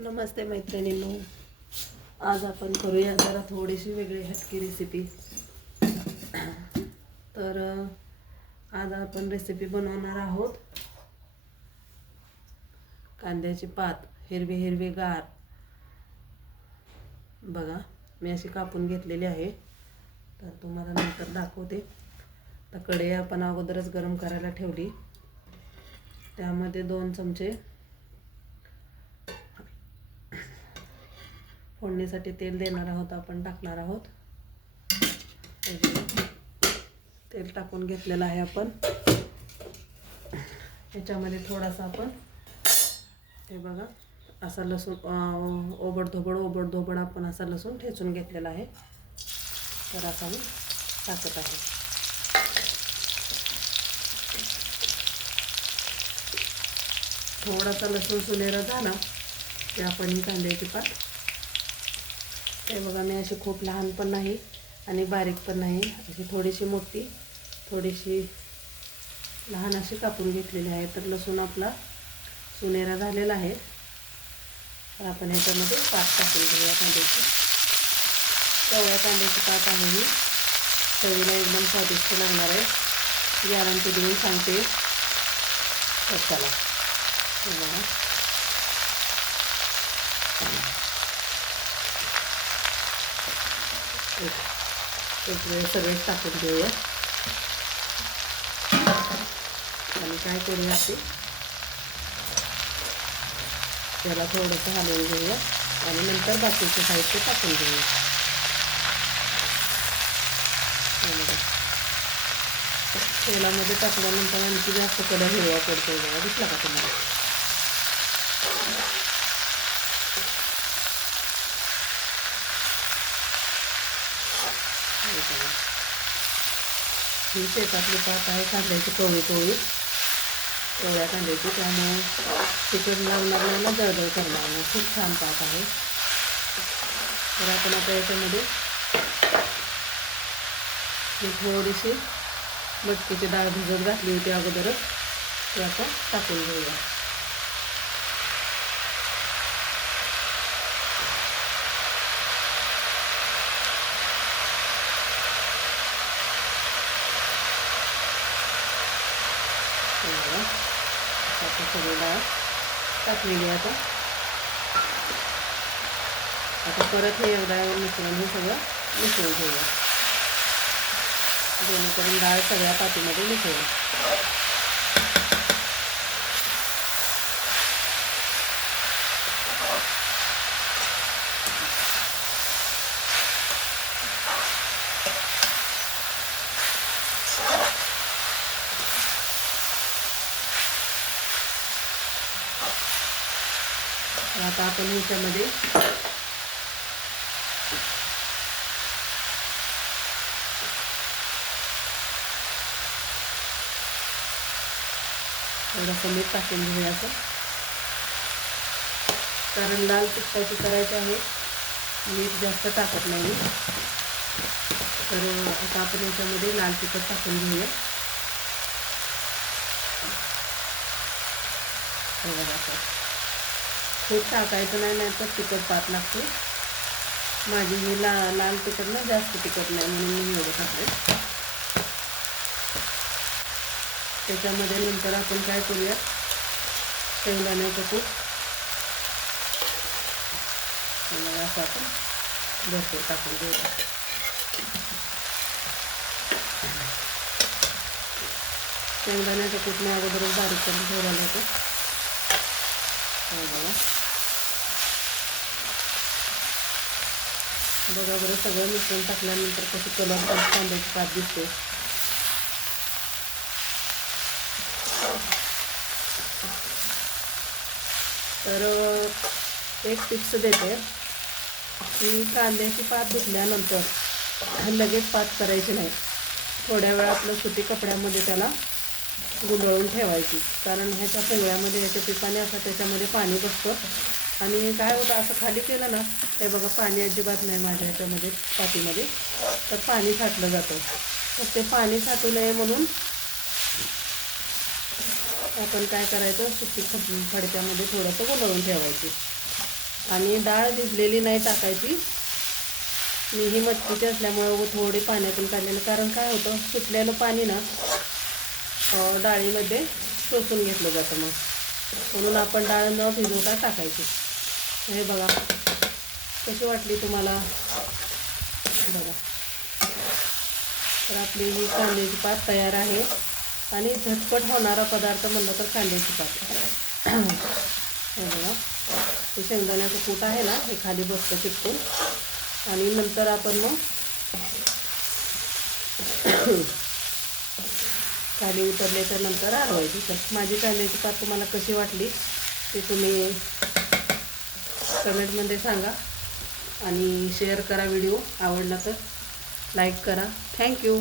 नमस्ते मैत्रिणींनो. आज आपण करूया जरा थोडीशी वेगळी हटकी रेसिपी तर आज आपण रेसिपी बनवणार आहोत. कांद्याची पात हिरवी हिरवी गार. बघा मी अशी कापून घेतलेली आहे. तर तुम्हाला नंतर दाखवते. तर कढई आपण अगोदरच गरम करायला ठेवली. त्यामध्ये दोन चमचे फोडणीसाठी तेल देणार आहोत आपण टाकणार आहोत. तेल टाकून घेतलेलं आहे आपण. याच्यामध्ये थोडासा आपण हे बघा असा लसूण ओबडधोबड ओबडधोबड आपण असा लसूण ठेचून घेतलेला आहे. तर असा मी टाकत आहे. थोडासा लसूण सुनेरा झाला की आपण ही कांद्याची पात हे बघा मी अशी खूप लहान पण नाही आणि बारीक पण नाही. अशी थोडीशी मोठी थोडीशी लहान अशी कापून घेतलेली आहे. तर लसूण आपला सुनेरा झालेला आहे. तर आपण ह्याच्यामध्ये पात टाकून घेऊया कांद्याची. चवळ्या कांद्याची पात आहे ही. चवीला एकदम स्वादिष्ट लागणार आहे. गॅरंटी देऊन सांगते तर चला बघा. एक एक वेळ सगळेच टाकून घेऊया आणि काय करूया ते? त्याला थोडंसं हलवून घेऊया. आणि नंतर बाकीचं साहित्य टाकून घेऊया तेलामध्ये टाकल्यानंतर आणखी जास्त कलर हिरवा पडतो बघा. दिसला का तुम्हाला? हे बघा. ही शेतातली पात आहे कांद्याची कोवळी कोवळी. कोवळ्या कांद्याची त्यामुळे तिखट लावणार नाही जळजळ करणार नाही. खूप छान पात आहे. तर आपण आता याच्यामध्ये मी थोडीशी मटकीची डाळ भिजत घातली होती अगोदरच. ते आपण टाकून घेऊया. आता सगळी डाळ टाकलेली आता. आता परत हे एवढं मिश्रण हे सगळं मिसळून ठेवूया जेणेकरून डाळ सगळ्या पातीमध्ये मिसळू तर आता आपण ह्याच्यामध्ये थोडंसं मीठ टाकून घेऊया कारण लाल तिखटाची करायचं आहे. मीठ जास्त टाकत नाही. तर आता आपण याच्यामध्ये लाल तिखट टाकून घेऊया. हे बघा असं खूप टाकायचं नाही नाही तर तिखट पात लागते. माझी ही ला लाल तिखट ना जास्त तिखट नाही म्हणून मी एवढं टाकले त्याच्यामध्ये नंतर आपण काय करूया? शेंगदाण्याचं कूट आणि असं आपण भरपूर टाकून घेऊया. शेंगदाण्याचं कूट मी अगोदरच बारीक करून ठेवलं होतं. बघा. बघा बरं सगळं मिसळून टाकल्यानंतर कसं कलर पण कांद्याची पात दिसते तर एक टिप्स देते की कांद्याची पात धुतल्यानंतर लगेच पात करायची नाही. थोड्या वेळा आपलं सुती कपड्यामध्ये त्याला गुंडळून ठेवायची. कारण ह्याच्या पिवळ्यामध्ये ह्याच्या पिकाने असं त्याच्यामध्ये पाणी बसतं. आणि काय होतं असं खाली केलं ना ते बघा पाणी अजिबात नाही माझ्या ह्याच्यामध्ये पातीमध्ये. तर पाणी साठलं जातं. तर ते पाणी साठू नये म्हणून आपण काय करायचं सुकी खड फडक्यामध्ये थोडंसं गुंडळून ठेवायची. आणि डाळ भिजलेली नाही टाकायची. मी ही मटकीची असल्यामुळं व थोडे पाण्यातून काढलेलं. कारण काय होतं सुटलेलं पाणी ना डाळीमध्ये शोषून घेतलं जातं मग. म्हणून आपण डाळ न भिजवता टाकायची. हे बघा. कशी वाटली तुम्हाला? बघा. तर आपली ही कांद्याची पात तयार आहे. आणि झटपट होणारा पदार्थ म्हणलं तर कांद्याची पात. हे बघा. हे शेंगदाण्याचं कूट आहे ना हे खाली बसतं चिकटून. आणि नंतर आपण मग खाली उतरल्याच्या नंतर आरवायची. तर माझी कांद्याची पात तुम्हाला कशी वाटली ते तुम्ही कमेंटमध्ये सांगा आणि शेअर करा व्हिडिओ. आवडला तर लाईक करा. थँक्यू